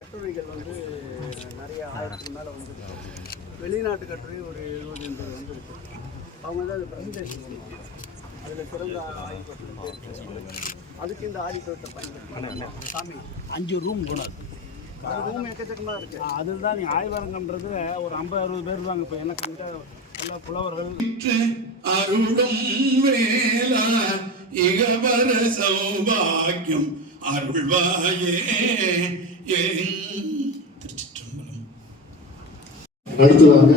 கட்டுரைகள் வந்து நிறைய ஆயிரத்துக்கு மேலே வந்துருக்கு வெளிநாட்டு கட்டுரை ஒரு எழுபது எண்பது வந்துருக்கு அவங்க வந்து அதை. ப்ரெசன்டேஷன் பண்ணுவாங்க அதில் சிறந்த ஆய்வு கட்டுரை அதுக்கு இந்த ஆடிட்டோர்கிட்ட பயன்படுத்தி சாமி அஞ்சு ரூம் கூடாது அது ரூம் எக்கச்சக்கமாக இருக்கு. அதுதான் நீ ஆய்வரங்கன்றது ஒரு ஐம்பது அறுபது பேர் இருப்பாங்க. இப்போ எனக்கு கிட்ட எல்லா புலவர்கள் அருளும் சௌபாகியம் அருள்வாயே அடுத்ததாக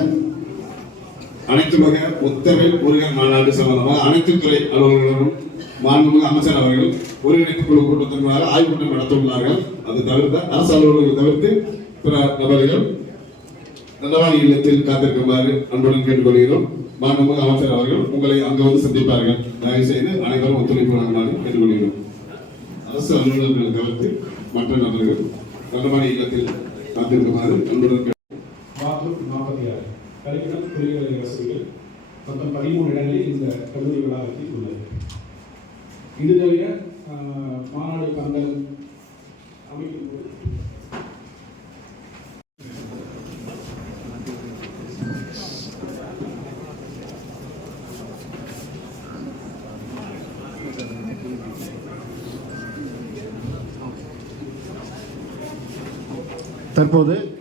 அனைத்து வகை முத்தமிழ் முருகன் மாநாடு சம்பந்தமாக அனைத்து துறை அலுவலர்களும் மாண்புமிகு அமைச்சர் அவர்கள் ஒருங்கிணைப்பு குழு கூட்டத்தின் ஆய்வு கூட்டம் நடத்தியுள்ளார்கள் அது தவிர்த்த அரசு அலுவலர்கள் தவிர்த்து பிற நபர்கள் நல்லவாணி இல்லத்தில் காத்திருக்குமாறு அன்புடன் கேட்டுக்கொள்கிறோம். மாண்புமிகு அமைச்சர் அவர்கள் உங்களை அங்கு வந்து சந்திப்பார்கள். தயவு செய்து அனைவரும் ஒத்துழைப்பு வழங்குமாறு கேட்டுக்கொள்கிறோம். அரசு அலுவலர்களை தவிர்த்து மற்ற நபர்கள் நல்லவாணி இல்லத்தில் காத்திருக்குமாறு அன்புடன் பாத்ரூம் நாற்பத்தி ஆறு கழிப்பிடம் குளிர்கலை வசதிகள் மொத்தம் பதிமூணு இடங்களில் இந்த கல்லூரி வளாகத்தில் உள்ளது. இது தவிர மாநாடு பந்தல் அமைக்கும் போது estar poder.